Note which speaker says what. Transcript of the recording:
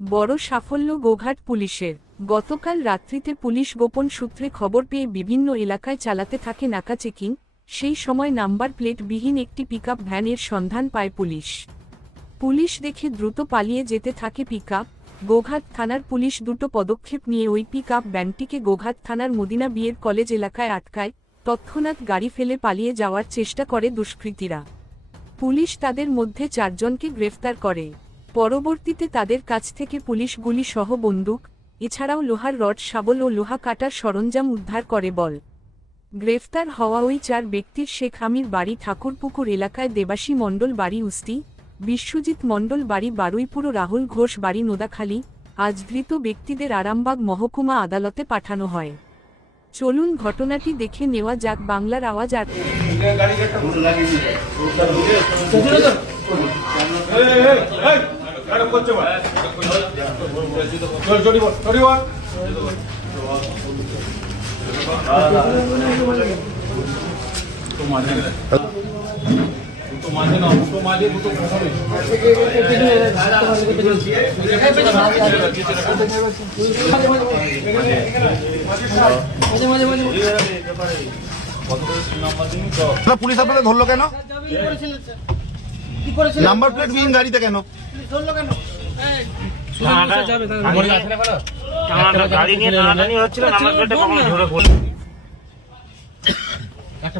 Speaker 1: বড় সাফল্য গোঘাট পুলিশের। গতকাল রাত্রিতে পুলিশ গোপন সূত্রে খবর পেয়ে বিভিন্ন এলাকায় চালাতে থাকে নাকা চেকিং, সেই সময় নাম্বার প্লেটবিহীন একটি পিকআপ ভ্যানের সন্ধান পায় পুলিশ। পুলিশ দেখে দ্রুত পালিয়ে যেতে থাকে পিকআপ, গোঘাট থানার পুলিশ দুটো পদক্ষেপ নিয়ে ওই পিকআপ ভ্যানটিকে গোঘাট থানার মদিনা বিয়ের কলেজ এলাকায় আটকায়, তৎক্ষণাৎ গাড়ি ফেলে পালিয়ে যাওয়ার চেষ্টা করে দুষ্কৃতীরা। পুলিশ তাদের মধ্যে চারজনকে গ্রেফতার করে। পরবর্তীতে তাদের কাছ থেকে পুলিশ গুলি সহ বন্দুক, এছাড়াও লোহার রড, শাবল ও লোহা কাটার সরঞ্জাম উদ্ধার করে বল। গ্রেফতার হওয়া ওই চার ব্যক্তির শেখ আমির বাড়ি ঠাকুরপুকুর এলাকায় দেবাসী মণ্ডল বাড়ি উস্তি বিশ্বজিৎ মণ্ডল বাড়ি বারুইপুর ও রাহুল ঘোষ বাড়ি নোদাখালী, আজ ধৃত ব্যক্তিদের আরামবাগ মহকুমা আদালতে পাঠানো হয়। চলুন ঘটনাটি দেখে নেওয়া যাক বাংলার আওয়াজ আর
Speaker 2: না পুলিশ আপনাদের ধরলো কেন? নাম্বার প্লেট বিহীন গাড়িতে কেন?
Speaker 3: টানাটা গাড়ি নিয়ে টানাটানি হচ্ছিল নাম্বার প্লেটে কখন ধরে পড়ল
Speaker 2: একটা